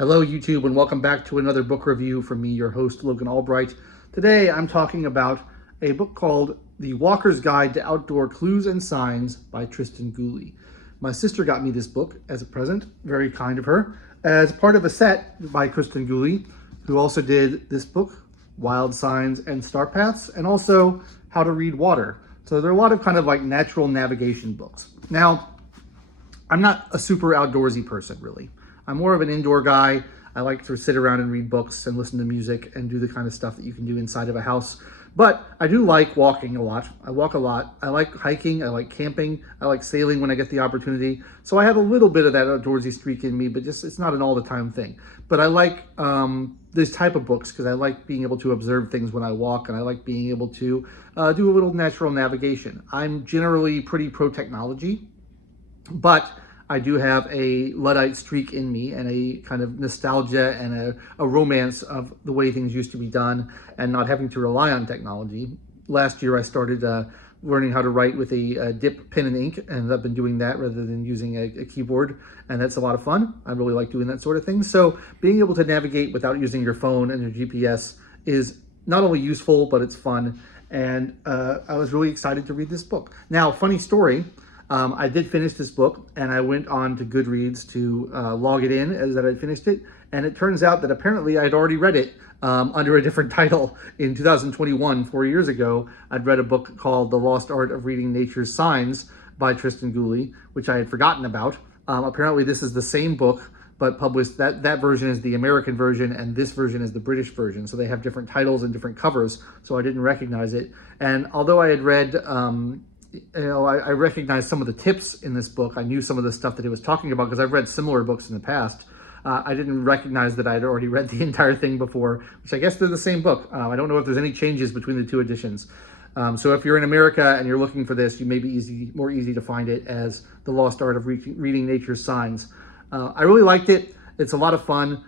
Hello, YouTube, and welcome back to another book review from me, your host, Logan Albright. Today, I'm talking about a book called The Walker's Guide to Outdoor Clues and Signs by Tristan Gooley. My sister got me this book as a present, very kind of her, as part of a set by Tristan Gooley, who also did this book, Wild Signs and Star Paths, and also How to Read Water. So there are a lot of kind of like natural navigation books. Now, I'm not a super outdoorsy person, really. I'm more of an indoor guy. I like to sit around and read books and listen to music and do the kind of stuff that you can do inside of a house. But I do like walking a lot. I walk a lot. I like hiking. I like camping. I like sailing when I get the opportunity. So I have a little bit of that outdoorsy streak in me, but just it's not an all-the-time thing. But I like this type of books because I like being able to observe things when I walk, and I like being able to do a little natural navigation. I'm generally pretty pro-technology, but I do have a Luddite streak in me and a kind of nostalgia and a romance of the way things used to be done and not having to rely on technology. Last year I started learning how to write with a dip pen and ink, and I've been doing that rather than using a keyboard, and that's a lot of fun. I really like doing that sort of thing. So being able to navigate without using your phone and your GPS is not only useful, but it's fun, and I was really excited to read this book. Now, funny story, I did finish this book, and I went on to Goodreads to log it in as that I'd finished it, and it turns out that apparently I'd already read it under a different title in 2021, 4 years ago. I'd read a book called The Lost Art of Reading Nature's Signs by Tristan Gooley, which I had forgotten about. Apparently this is the same book, but published, that version is the American version, and this version is the British version. So they have different titles and different covers, so I didn't recognize it. And although I had read I recognized some of the tips in this book. I knew some of the stuff that it was talking about because I've read similar books in the past. I didn't recognize that I had already read the entire thing before, which I guess they're the same book. I don't know if there's any changes between the two editions. So if you're in America and you're looking for this, you may be more easy to find it as The Lost Art of Reading Nature's Signs. I really liked it. It's a lot of fun.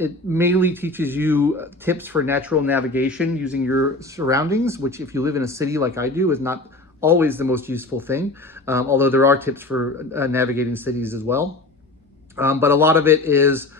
It mainly teaches you tips for natural navigation using your surroundings, which if you live in a city like I do is not always the most useful thing, although there are tips for navigating cities as well. But a lot of it is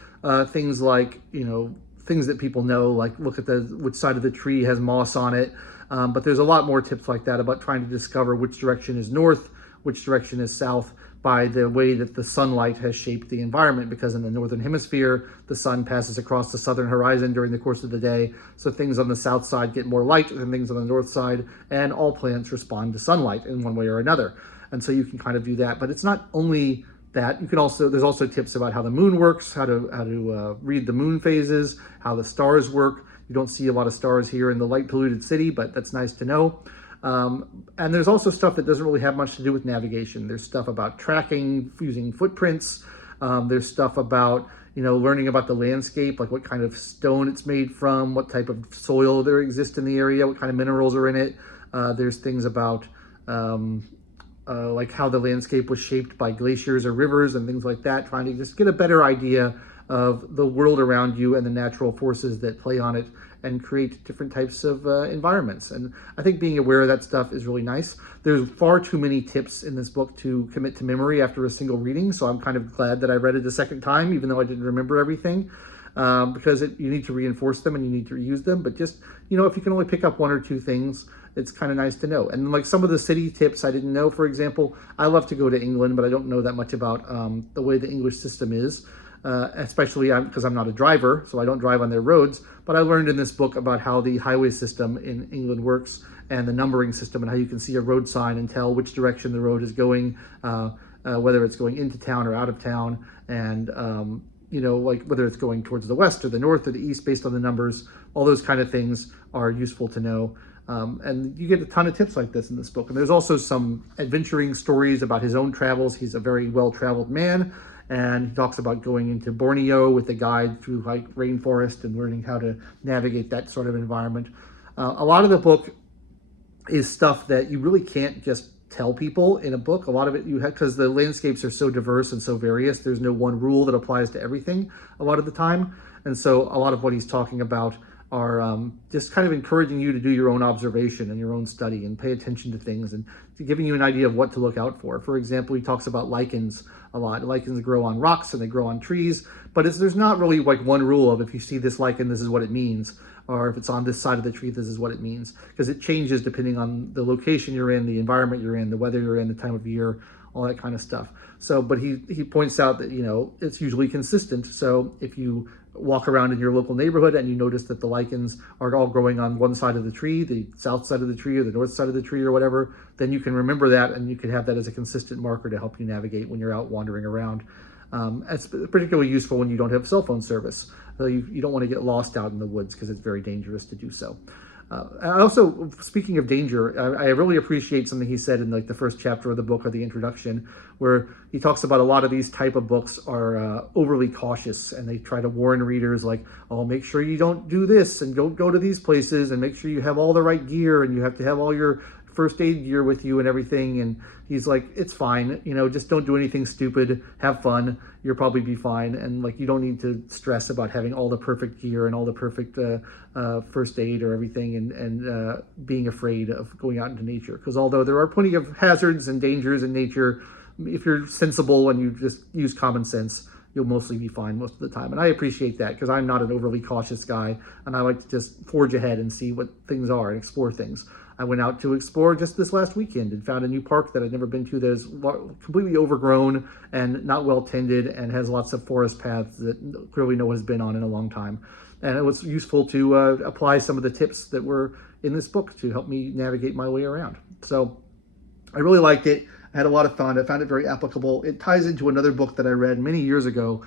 things like, things that people know, like look at which side of the tree has moss on it. But there's a lot more tips like that about trying to discover which direction is north, which direction is south, by the way that the sunlight has shaped the environment, because in the northern hemisphere, the sun passes across the southern horizon during the course of the day. So things on the south side get more light than things on the north side, and all plants respond to sunlight in one way or another. And so you can kind of do that, but it's not only that. You can also, there's also tips about how the moon works, how to read the moon phases, how the stars work. You don't see a lot of stars here in the light polluted city, but that's nice to know. And there's also stuff that doesn't really have much to do with navigation. There's stuff about tracking using footprints. There's stuff about, learning about the landscape, like what kind of stone it's made from, what type of soil there exists in the area, what kind of minerals are in it. There's things about like how the landscape was shaped by glaciers or rivers and things like that, trying to just get a better idea of the world around you and the natural forces that play on it and create different types of environments. And I think being aware of that stuff is really nice. There's far too many tips in this book to commit to memory after a single reading, so I'm kind of glad that I read it a second time, even though I didn't remember everything, because you need to reinforce them and you need to reuse them. But just, if you can only pick up one or two things, it's kind of nice to know. And like some of the city tips I didn't know. For example, I love to go to England, but I don't know that much about the way the English system is. Especially because I'm not a driver, so I don't drive on their roads, but I learned in this book about how the highway system in England works and the numbering system and how you can see a road sign and tell which direction the road is going, whether it's going into town or out of town, and like whether it's going towards the west or the north or the east based on the numbers. All those kind of things are useful to know. And you get a ton of tips like this in this book. And there's also some adventuring stories about his own travels. He's a very well-traveled man. And he talks about going into Borneo with a guide through like rainforest and learning how to navigate that sort of environment. A lot of the book is stuff that you really can't just tell people in a book. A lot of it you have, because the landscapes are so diverse and so various, there's no one rule that applies to everything a lot of the time. And so a lot of what he's talking about are just kind of encouraging you to do your own observation and your own study and pay attention to things and giving you an idea of what to look out for. For example, he talks about lichens a lot. Lichens grow on rocks and they grow on trees, but there's not really like one rule of if you see this lichen, this is what it means, or if it's on this side of the tree, this is what it means, because it changes depending on the location you're in, the environment you're in, the weather you're in, the time of year, all that kind of stuff. So, but he points out that, it's usually consistent. So if you walk around in your local neighborhood and you notice that the lichens are all growing on one side of the tree, the south side of the tree or the north side of the tree or whatever, then you can remember that and you can have that as a consistent marker to help you navigate when you're out wandering around. It's particularly useful when you don't have cell phone service. So you don't want to get lost out in the woods because it's very dangerous to do so. I also, speaking of danger, I really appreciate something he said in like the first chapter of the book or the introduction, where he talks about a lot of these type of books are overly cautious, and they try to warn readers like, oh, make sure you don't do this and don't go to these places, and make sure you have all the right gear, and you have to have all your first aid gear with you and everything. And he's like, it's fine, just don't do anything stupid, have fun, you'll probably be fine. And like, you don't need to stress about having all the perfect gear and all the perfect first aid or everything, and being afraid of going out into nature, because although there are plenty of hazards and dangers in nature, if you're sensible and you just use common sense, you'll mostly be fine most of the time. And I appreciate that, because I'm not an overly cautious guy, and I like to just forge ahead and see what things are and explore things. I went out to explore just this last weekend and found a new park that I'd never been to that is completely overgrown and not well tended and has lots of forest paths that clearly no one has been on in a long time. And it was useful to apply some of the tips that were in this book to help me navigate my way around. So I really liked it. I had a lot of fun. I found it very applicable. It ties into another book that I read many years ago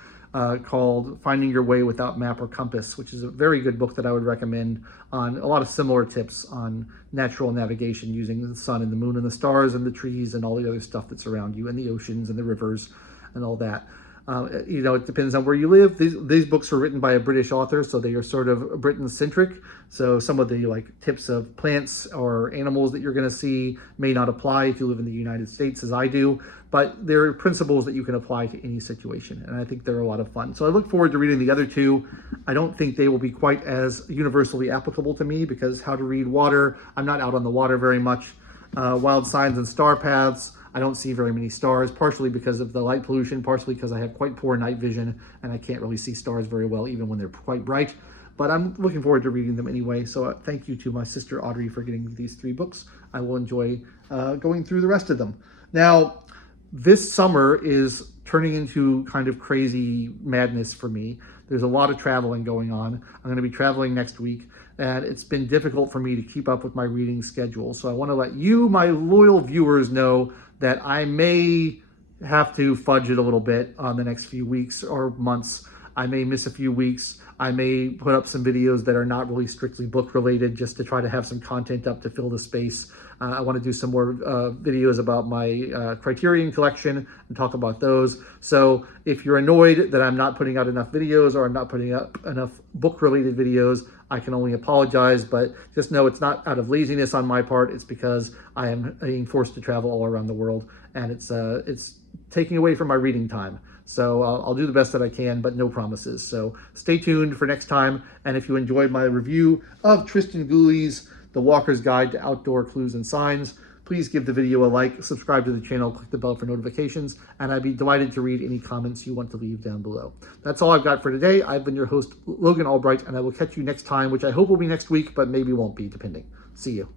called Finding Your Way Without Map or Compass, which is a very good book that I would recommend on a lot of similar tips on natural navigation using the sun and the moon and the stars and the trees and all the other stuff that's around you, and the oceans and the rivers and all that. It depends on where you live. These books were written by a British author, so they are sort of Britain-centric. So some of the tips of plants or animals that you're going to see may not apply if you live in the United States, as I do, but there are principles that you can apply to any situation, and I think they're a lot of fun. So I look forward to reading the other two. I don't think they will be quite as universally applicable to me, because How to Read Water, I'm not out on the water very much. Wild Signs and Star Paths, I don't see very many stars, partially because of the light pollution, partially because I have quite poor night vision and I can't really see stars very well, even when they're quite bright. But I'm looking forward to reading them anyway. So thank you to my sister Audrey for getting these 3 books. I will enjoy going through the rest of them. Now, this summer is turning into kind of crazy madness for me. There's a lot of traveling going on. I'm going to be traveling next week, and it's been difficult for me to keep up with my reading schedule. So I want to let you, my loyal viewers, know that I may have to fudge it a little bit on the next few weeks or months. I may miss a few weeks. I may put up some videos that are not really strictly book related, just to try to have some content up to fill the space. I want to do some more videos about my Criterion collection and talk about those. So if you're annoyed that I'm not putting out enough videos or I'm not putting up enough book related videos, I can only apologize, but just know it's not out of laziness on my part. It's because I am being forced to travel all around the world, and it's taking away from my reading time. So I'll do the best that I can, but no promises. So stay tuned for next time. And if you enjoyed my review of Tristan Gooley's The Walker's Guide to Outdoor Clues and Signs, please give the video a like, subscribe to the channel, click the bell for notifications, and I'd be delighted to read any comments you want to leave down below. That's all I've got for today. I've been your host, Logan Albright, and I will catch you next time, which I hope will be next week, but maybe won't be, depending. See you.